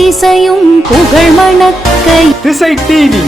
எத்திசையும் புகழ் மணக்கை. திசை டிவி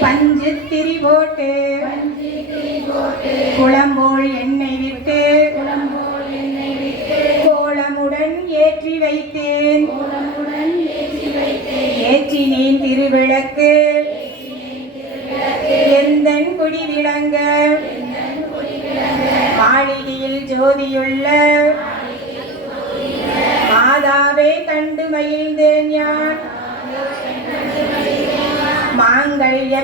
பஞ்சத்திரி போட்டு. குளம்போல் எண்ணெய் விட்டு கோலமுடன் ஏற்றி வைத்தேன். ஏற்றினேன் திருவிளக்கு எந்தன் குடி விளங்க மாளிகையில் ஜோதியுள்ள மாதாவை கண்டு மகிழ்ந்தேன் யான். மாங்கல்ய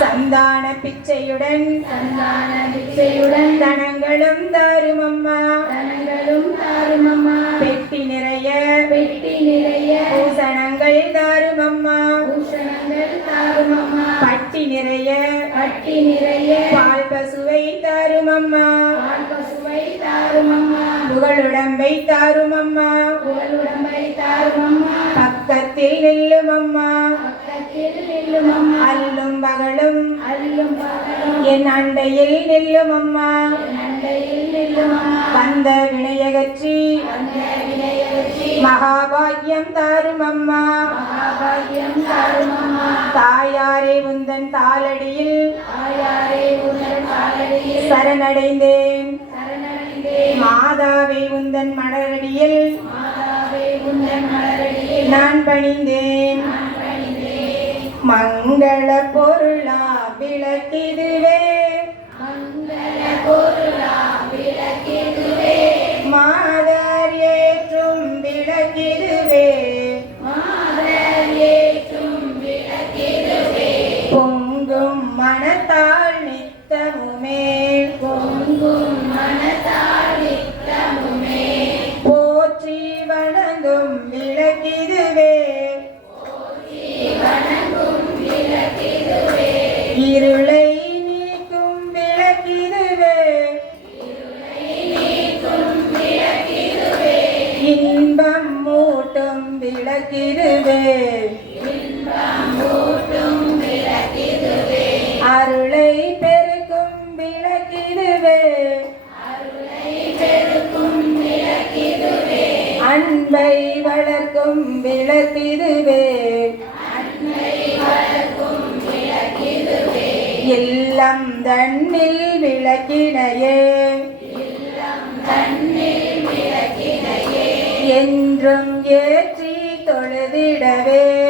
சந்தான பிச்சையுடன் சந்தான பிச்சையுடன் தனங்களும் தாரும் அம்மா தனங்களும் தாரும் அம்மா பெட்டி நிறைய பெட்டி நிறைய பூசணங்கள் தாரும் அம்மா பூசணங்கள் தாரும் அம்மா பட்டி நிறைய பட்டி நிறைய பால் பசுவை தாரும் அம்மா பால் பசுவை தாரும் அம்மா புகழுடம்பை தாரும் அம்மா புகழுடம்பை தாரும் அம்மா பக்கத்தில் நில்லும் அம்மா பக்கத்தில் நில்லும் அம்மா அல்லும் பகலும் அல்லும் என் அண்டையில் நில்லும் அம்மா. வந்த வினையகற்றி மகாபாகியம் தாரும் அம்மா. தாயாரே உந்தன் தாளடியில் சரணடைந்தேன். மாதாவே உந்தன் மலரடியில் மாதாவே உந்தன் மலரடியில் நான் பணிந்தேன். மங்கள பொருளா விளக்கிடுவே மங்கள பொருளா விளக்கிடுவே மாதர் இல்லம் தன்னில் விளக்கினையே. என்றும் ஏற்றி தொழுதிடவே.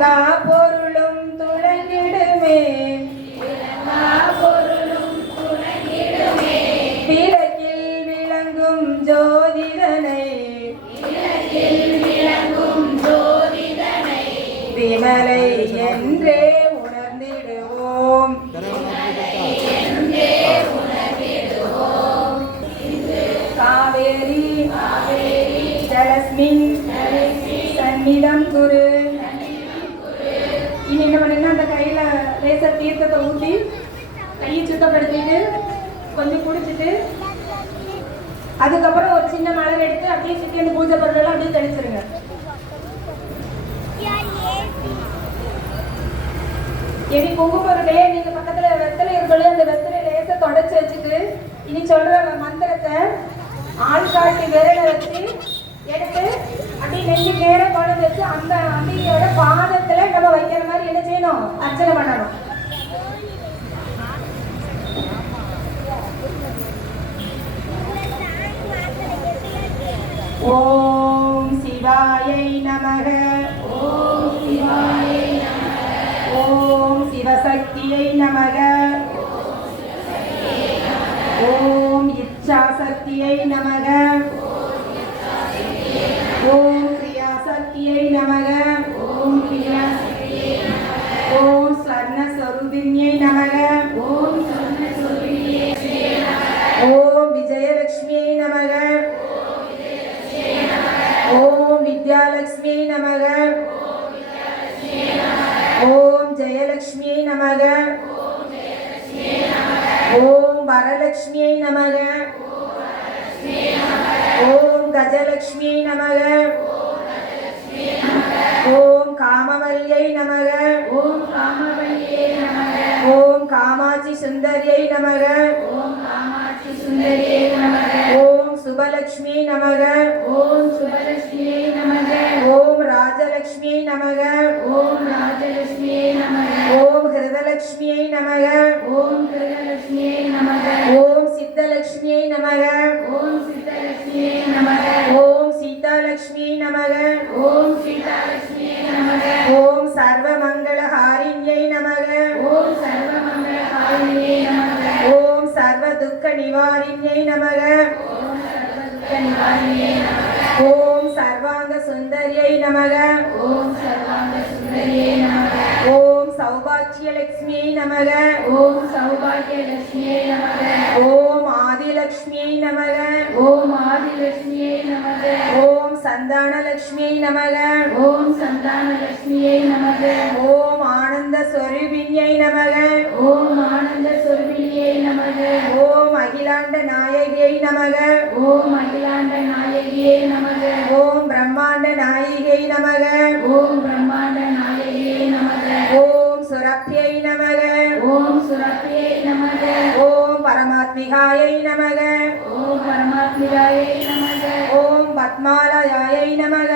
விளங்கா பண்ணிட்டு கொஞ்சம் குடிச்சிட்டு அதுக்கப்புறம் ஒரு சின்ன மலர் எடுத்து அப்படியே சுற்றி அந்த பூஜை பொருளெல்லாம் அப்படியே தெளிச்சிருங்க. இனி குங்குமருடைய நீங்க பக்கத்துல வெத்தலை இருக்கல அந்த வெத்தலை லேச தொடச்சு வச்சுட்டு இனி சொல்ற மந்திரத்தை ஆள் காட்டி விரலை வச்சு எடுத்து அப்படி நெஞ்சு நேரம் குழந்தை வச்சு அந்த அம்பிகையோட பாதத்துல நம்ம வைக்கிற மாதிரி என்ன செய்யணும்? அர்ச்சனை பண்ணணும். ஓம் சிவாயை நமக. ஓம் சிவாயை நமக. ஓம் சிவசக்தியை நமக. ஓம் இச்சாசக்தியை நமக. ஓம் கிரியாசக்தியை நமக. ஓம் கிரியா ஓம் ஸ்வர்ணஸ்வரூபிணியை நமக. வரலட்சுமியை நமக. ஓம் கஜலட்சுமியை நமக. ஓம் காமவல்யை நமக. ஓம் காமவல்யை நமக ஓம் காமாட்சி சுந்தரியை நமக. ஓம் காமா ஓம் சுபலட்சுமி நமக ஓம் சுபலட்சுமியை நமக ஓம் ராஜலட்சுமியை நமக ஓம் ராஜலட்சுமியை நமக ஓம் ஹிருதலட்சுமியை நமக ஓம் ஹிருதலட்சுமியை நமக ஓம் சித்தலட்சுமியை நமக ஓம் சித்தலட்சுமியை நமக ஓம் சீதாலட்சுமியை நமக ஓம் சீதாலட்சுமியை நமக ஓம் சர்வமங்களஹாரிண்யை நமக நிவாரிண்யை நமக ஓம் சர்வாங்க சுந்தரியை நமக ஓம் சர்வாங்க சுந்தரியை நமக ஓம் சௌபாக்கியலட்சுமியை நமக ஓம் சௌபாக்கியலட்சுமியை நமக ஓம் ஆதிலட்சுமியை நமக ஓம் ஆதிலட்சுமியை நமக ஓம் சந்தானலட்சுமியை நமக ஓம் சந்தானலட்சுமியை நமக ஓம் ஆனந்த ஸ்வரூபிணியை நமக ஓம் ஆனந்த ஸ்வரூபிணியை நமக ஓம் அகிலாண்ட நாயகியை நமக ஓம் அகிலாண்ட நாயகியை நமக ஓம் பிரம்மாண்ட நாயகியை நமக ஓம் பிரம்மாண்ட நாயகியை நமக ஓம் சுரப்பியை நமக ஓம் சுரப்பியை நமக ஓம் பரமாத்மிகாயை நமக ஓம் பரமாத்மிகாயை நமக ஓம் பத்மாலயாயை நமக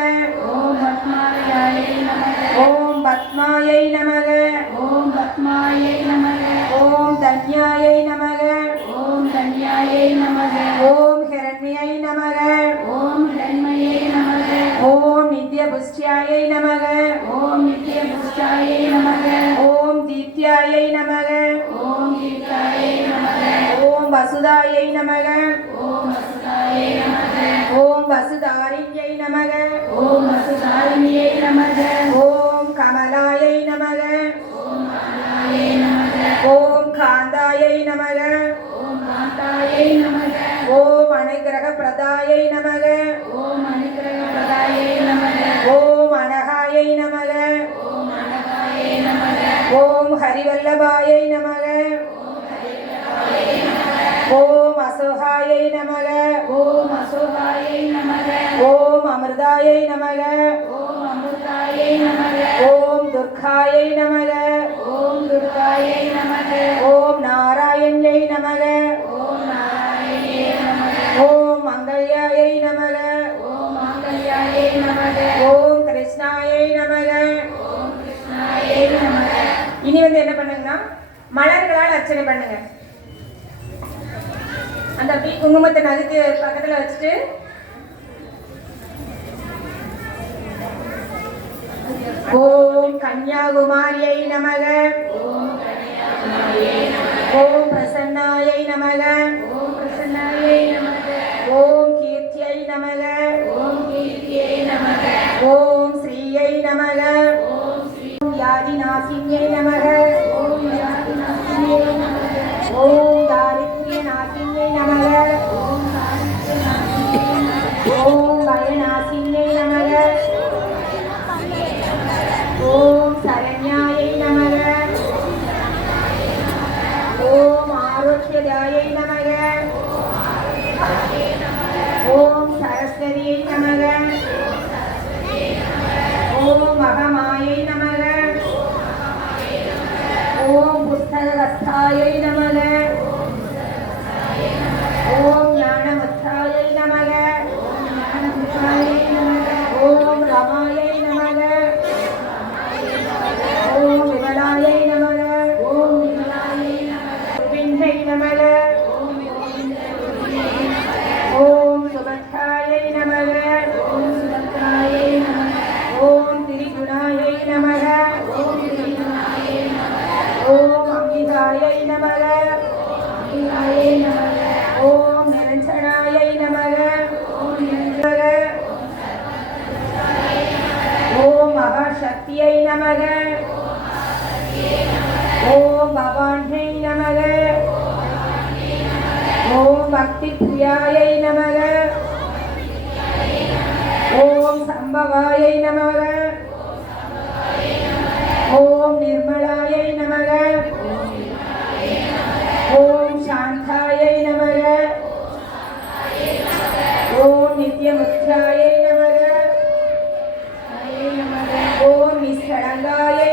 ஓம் பத்மாலயாயை நமக ஓம் பத்மாயை நமக ஓம் பத்மாயை நமக ஓம் தன்யாயை நமக ஓம் தன்யாயை நமக ஓம் ஹிரண்யை நமக ஓம் ஹிரண்மயை நமக ஓம் நித்ய புஷ்டியாயை நமக ஓம் நித்ய புஷ்டியாயை நமக ஓம் தீப்தியாயை நமக ஓம் தீப்தியாயை நமக ஓம் வசுதாயை நமக ஓம் வசுதாயை நமக ஓம் வசுதாரிண்யை நமக ஓம் நமக ஓம் காந்தாயை நமக ஓம் அனுகிரக பிரதாயை நமக ஓம் அனுகிரக பிரதாயை நமக ஓம் அனகாயை நமக ஓம் அனகாயை நமக ஓம் ஹரிவல்லபாயை நமக ஓம் அசோகாயை நமக ஓம் அசோகாயை நமக ஓம் அமிர்தாயை நமக ஓம் அமிர்தாயை நமக ஓம் துர்காயை நமக ஓம் துர்காயை நமக ஓம் மலர்களால் அர்ச்சனை பண்ணுங்க. அந்த அப்படி குங்குமத்தை நகர்த்தி பக்கத்துல வச்சுட்டு. ஓம் கன்யாகுமாரியை நமக. ஓம் சக்தி பிரியாயை நமக. ஓம் சம்பவாயை நமக. ஓம் நிர்மலாயை நமக. ஓம் சாந்தாயை நமக. ஓம் நித்யமுத்ராயை நமக. ஓம் நிஸ்கடங்காய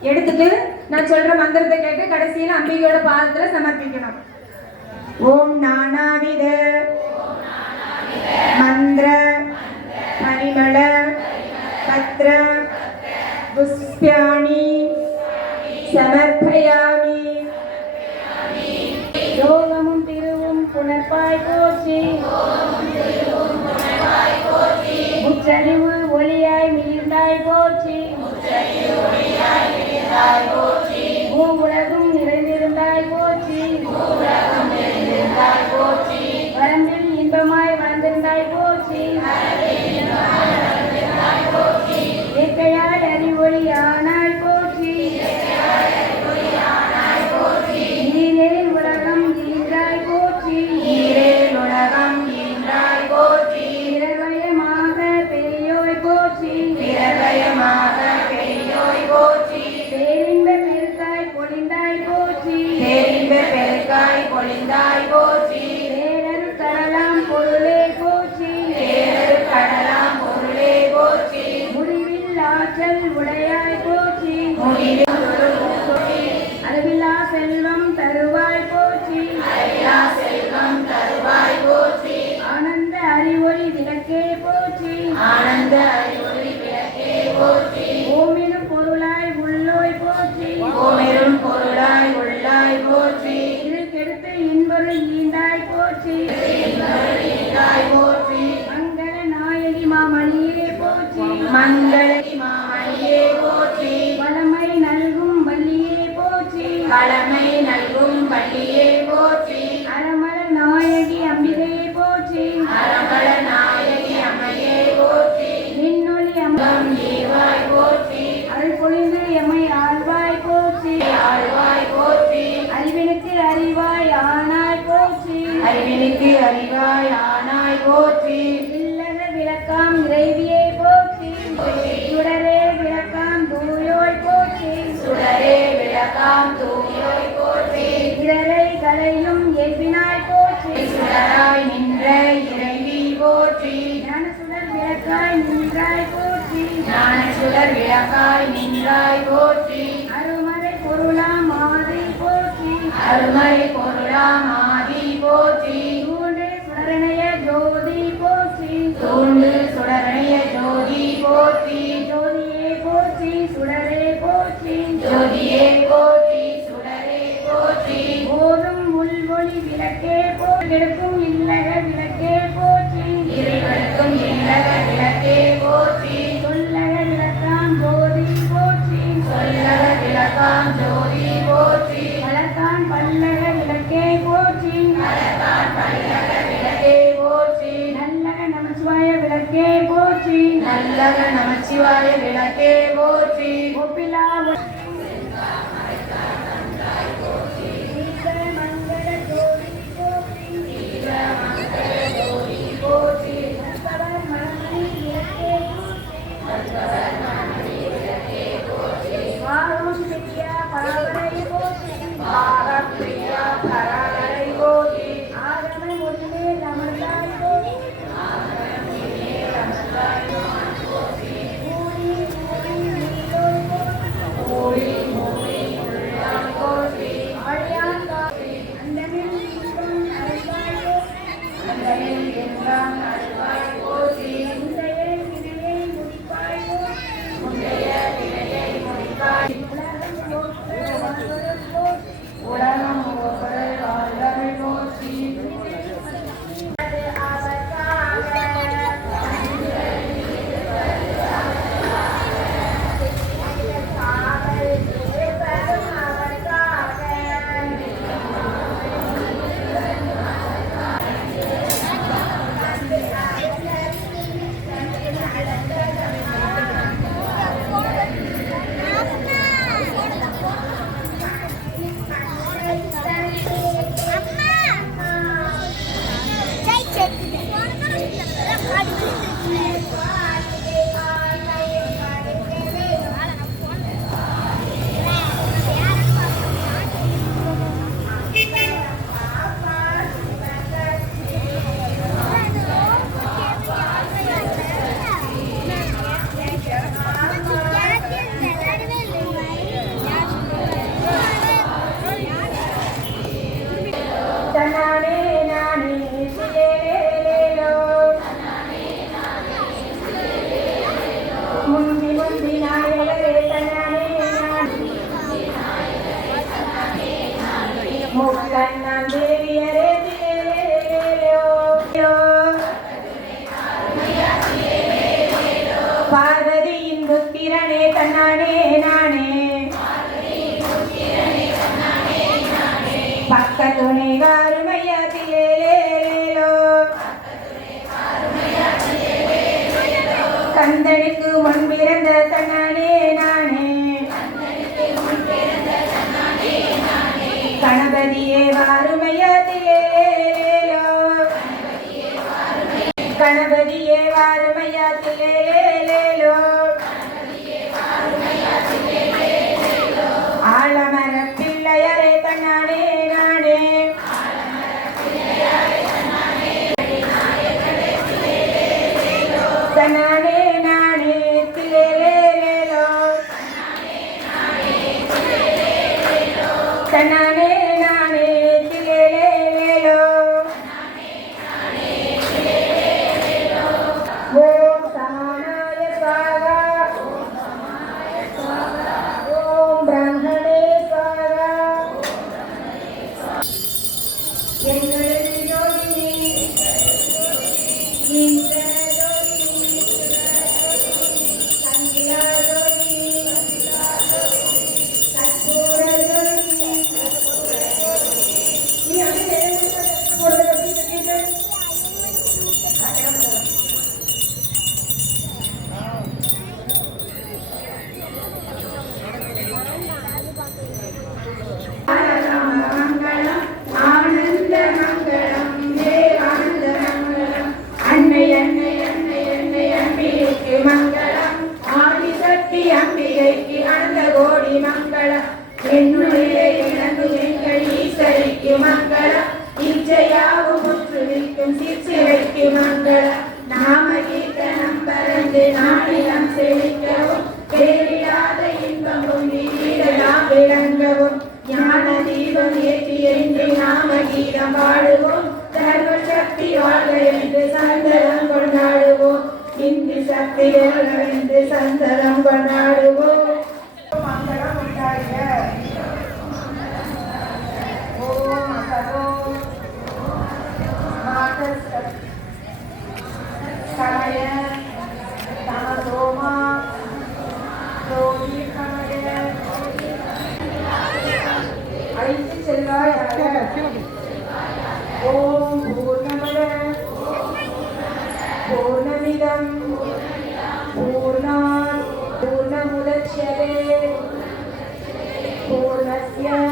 எடுத்துட்டு நான் சொல்ற மந்திரத்தை கேட்டு கடைசியில் அம்பிகையோட பாதத்துல சமர்ப்பிக்கணும். ஓம் நானாவித மந்திர பரிமள பத்ர புஷ்பியாணி சமர்ப்பயாமி. யோகமும் திருவும் புனர்பாய் போற்றி. முச்சரிவு ஒளியாய் மிகுந்தாய் போற்றி. তাই பொழிந்தாய் பொழிந்தாய் போற்றி. விளக்காம் தூயோய் போற்றி. இரலை கலையும் எவ்வினாய் போற்றி சுடராய் நின்ற இறைவி போற்றி. ஞான சுடர் விளக்காய் நின்றாய் போற்றி. ஞான சுடர் விளக்காய் நின்றாய் போற்றி. அருமறை பொருளாம் ஆதி போற்றி. அருமறை பொருளாம் ஆதி போற்றி. தூண்டு சுடரணைய ஜோதி போற்றி. தூண்டு കിടക്കും புத்திரனே தன்னானே நானே. பக்க துணை காருமையா திலேலேலோ கந்தனி banana. Yeah.